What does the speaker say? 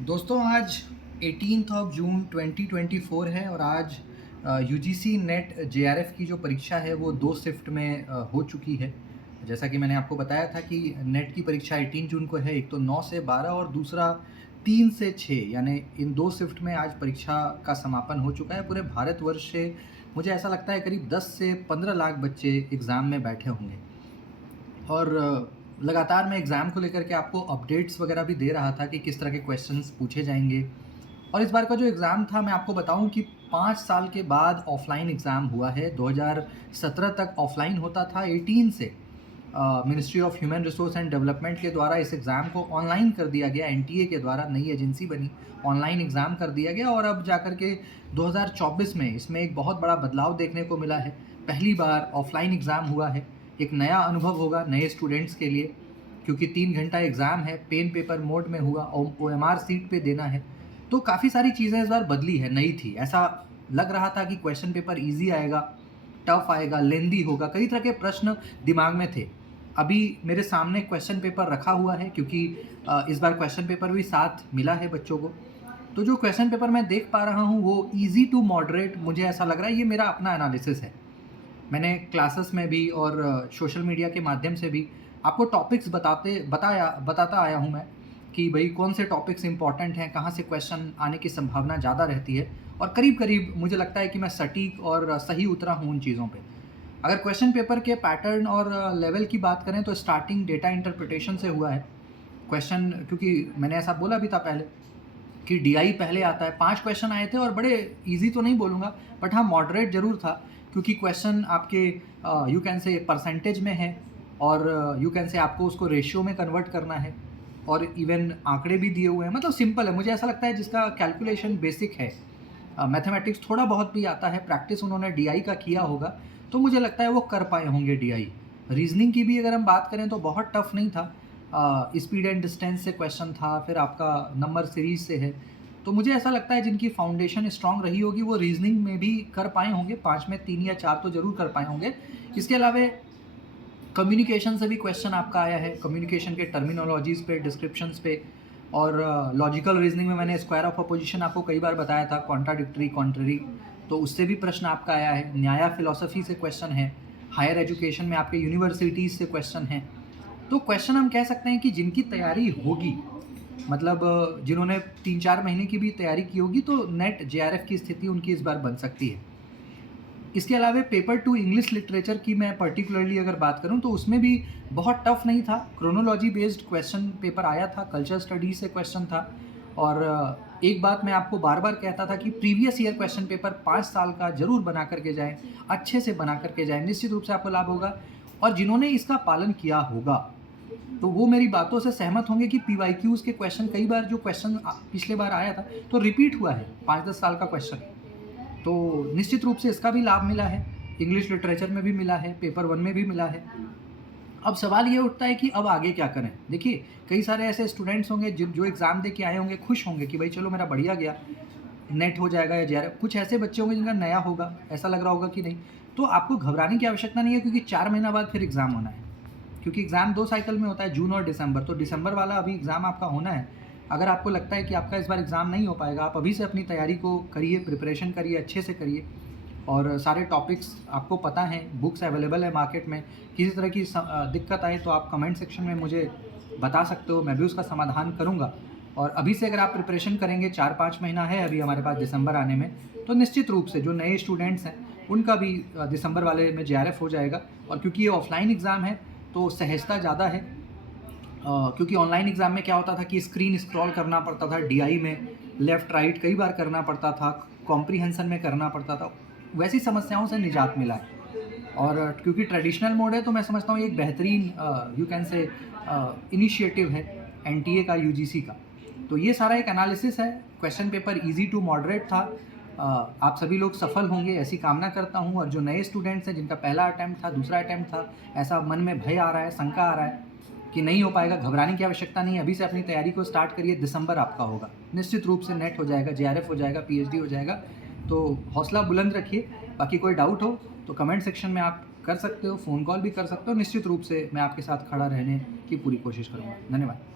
दोस्तों आज 18 of June 2024 है और आज यूजीसी नेट जेआरएफ की जो परीक्षा है वो 2 शिफ्ट में हो चुकी है। जैसा कि मैंने आपको बताया था कि नेट की परीक्षा 18 जून को है, एक तो 9 से 12 और दूसरा 3 से 6, यानी इन 2 शिफ्ट में आज परीक्षा का समापन हो चुका है। पूरे भारतवर्ष से मुझे ऐसा लगता है करीब 10 से 15 लाख बच्चे एग्ज़ाम में बैठे होंगे। और लगातार मैं एग्ज़ाम को लेकर के आपको अपडेट्स वगैरह भी दे रहा था कि किस तरह के क्वेश्चंस पूछे जाएँगे। और इस बार का जो एग्ज़ाम था, मैं आपको बताऊँ कि 5 साल के बाद ऑफ़लाइन एग्ज़ाम हुआ है। 2017 तक ऑफ़लाइन होता था, 18 से ministry of human resource and development के द्वारा इस एग्ज़ाम को ऑनलाइन कर दिया गया। एनटीए के द्वारा नई एजेंसी बनी, ऑनलाइन एग्ज़ाम कर दिया गया और अब जाकर के 2024 में इसमें एक बहुत बड़ा बदलाव देखने को मिला है। पहली बार ऑफ़लाइन एग्ज़ाम हुआ है। एक नया अनुभव होगा नए स्टूडेंट्स के लिए, क्योंकि 3 घंटा एग्ज़ाम है, पेन पेपर मोड में हुआ, ओएमआर सीट पे देना है। तो काफ़ी सारी चीज़ें इस बार बदली है, नई थी। ऐसा लग रहा था कि क्वेश्चन पेपर ईज़ी आएगा, टफ़ आएगा, लेंदी होगा, कई तरह के प्रश्न दिमाग में थे। अभी मेरे सामने क्वेश्चन पेपर रखा हुआ है, क्योंकि इस बार क्वेश्चन पेपर भी साथ मिला है बच्चों को। तो जो क्वेश्चन पेपर मैं देख पा रहा हूँ वो ईज़ी टू मॉडरेट मुझे ऐसा लग रहा है, ये मेरा अपना एनालिसिस है। मैंने क्लासेस में भी और सोशल मीडिया के माध्यम से भी आपको टॉपिक्स बताता आया हूँ मैं कि भई कौन से टॉपिक्स इम्पोर्टेंट हैं, कहाँ से क्वेश्चन आने की संभावना ज़्यादा रहती है, और करीब-करीब मुझे लगता है कि मैं सटीक और सही उतरा हूँ उन चीज़ों पे। अगर क्वेश्चन पेपर के पैटर्न और लेवल की बात करें तो स्टार्टिंग डेटा इंटरप्रिटेशन से हुआ है। क्वेश्चन, क्योंकि मैंने ऐसा बोला भी था पहले कि डीआई पहले आता है। 5 क्वेश्चन आए थे और बड़े ईज़ी तो नहीं बोलूँगा, बट हाँ मॉडरेट ज़रूर था, क्योंकि क्वेश्चन आपके यू कैन से परसेंटेज में है और यू कैन से आपको उसको रेशियो में कन्वर्ट करना है और इवन आंकड़े भी दिए हुए हैं। मतलब सिंपल है, मुझे ऐसा लगता है जिसका कैलकुलेशन बेसिक है, मैथमेटिक्स थोड़ा बहुत भी आता है, प्रैक्टिस उन्होंने डीआई का किया होगा, तो मुझे लगता है वो कर पाए होंगे डीआई। रीज़निंग की भी अगर हम बात करें तो बहुत टफ नहीं था। स्पीड एंड डिस्टेंस से क्वेश्चन था, फिर आपका नंबर सीरीज़ से है। तो मुझे ऐसा लगता है जिनकी फाउंडेशन स्ट्रॉन्ग रही होगी वो रीज़निंग में भी कर पाए होंगे, 5 में 3 या 4 तो ज़रूर कर पाए होंगे। इसके अलावा कम्युनिकेशन से भी क्वेश्चन आपका आया है, कम्युनिकेशन के टर्मिनोलॉजीज़ पे, डिस्क्रिप्शंस पे, और लॉजिकल रीजनिंग में मैंने स्क्वायर ऑफ अपोजिशन आपको कई बार बताया था, कॉन्ट्राडिक्टरी, कॉन्ट्ररी, तो उससे भी प्रश्न आपका आया है। न्याय फिलॉसफी से क्वेश्चन है, हायर एजुकेशन में आपके यूनिवर्सिटीज़ से क्वेश्चन हैं। तो क्वेश्चन हम कह सकते हैं कि जिनकी तैयारी होगी, मतलब जिन्होंने 3-4 महीने की भी तैयारी की होगी, तो नेट जेआरएफ की स्थिति उनकी इस बार बन सकती है। इसके अलावा पेपर 2 इंग्लिश लिटरेचर की मैं पर्टिकुलरली अगर बात करूं तो उसमें भी बहुत टफ नहीं था। क्रोनोलॉजी बेस्ड क्वेश्चन पेपर आया था, कल्चर स्टडीज से क्वेश्चन था। और एक बात मैं आपको बार बार कहता था कि प्रीवियस ईयर क्वेश्चन पेपर 5 साल का ज़रूर बना करके जाएं, अच्छे से बना करके जाएं, निश्चित रूप से आपको लाभ होगा। और जिन्होंने इसका पालन किया होगा तो वो मेरी बातों से सहमत होंगे कि पीवाईक्यूज़ के क्वेश्चन, कई बार जो क्वेश्चन पिछले बार आया था तो रिपीट हुआ है, 5-10 साल का क्वेश्चन। तो निश्चित रूप से इसका भी लाभ मिला है, इंग्लिश लिटरेचर में भी मिला है, पेपर 1 में भी मिला है। अब सवाल ये उठता है कि अब आगे क्या करें? देखिए, कई सारे ऐसे स्टूडेंट्स होंगे जो एग्ज़ाम दे के आए होंगे, खुश होंगे कि भाई चलो मेरा बढ़िया गया, नेट हो जाएगा या जेआरएफ। कुछ ऐसे बच्चे होंगे जिनका नया होगा, ऐसा लग रहा होगा कि नहीं। तो आपको घबराने की आवश्यकता नहीं है, क्योंकि 4 महीना बाद फिर एग्ज़ाम होना है। क्योंकि एग्ज़ाम 2 साइकिल में होता है, जून और दिसंबर। तो दिसंबर वाला अभी एग्ज़ाम आपका होना है। अगर आपको लगता है कि आपका इस बार एग्ज़ाम नहीं हो पाएगा, आप अभी से अपनी तैयारी को करिए, प्रिपरेशन करिए, अच्छे से करिए। और सारे टॉपिक्स आपको पता हैं, बुक्स अवेलेबल है मार्केट में। किसी तरह की दिक्कत आए तो आप कमेंट सेक्शन में मुझे बता सकते हो, मैं भी उसका समाधान करूँगा। और अभी से अगर आप प्रिपरेशन करेंगे, 4-5 महीना है अभी हमारे पास दिसंबर आने में, तो निश्चित रूप से जो नए स्टूडेंट्स हैं उनका भी दिसंबर वाले में जेआरएफ हो जाएगा। और क्योंकि ये ऑफलाइन एग्ज़ाम है तो सहजता ज़्यादा है। क्योंकि ऑनलाइन एग्ज़ाम में क्या होता था कि स्क्रीन स्क्रॉल करना पड़ता था, डीआई में लेफ़्ट राइट कई बार करना पड़ता था, कॉम्प्रिहेंशन में करना पड़ता था। वैसी समस्याओं से निजात मिला है। और क्योंकि ट्रेडिशनल मोड है तो मैं समझता हूँ ये एक बेहतरीन यू कैन से इनिशिएटिव है एनटीए का, यूजीसी का। तो ये सारा एक एनालिसिस है। Question paper easy to moderate था। आप सभी लोग सफल होंगे ऐसी कामना करता हूँ। और जो नए स्टूडेंट्स हैं, जिनका पहला अटेम्प्ट था, दूसरा अटेम्प्ट था, ऐसा मन में भय आ रहा है, शंका आ रहा है कि नहीं हो पाएगा, घबराने की आवश्यकता नहीं है। अभी से अपनी तैयारी को स्टार्ट करिए, दिसंबर आपका होगा, निश्चित रूप से नेट हो जाएगा, जेआरएफ हो जाएगा, पीएचडी हो जाएगा। तो हौसला बुलंद रखिए। बाकी कोई डाउट हो तो कमेंट सेक्शन में आप कर सकते हो, फ़ोन कॉल भी कर सकते हो। निश्चित रूप से मैं आपके साथ खड़ा रहने की पूरी कोशिश करूँगा। धन्यवाद।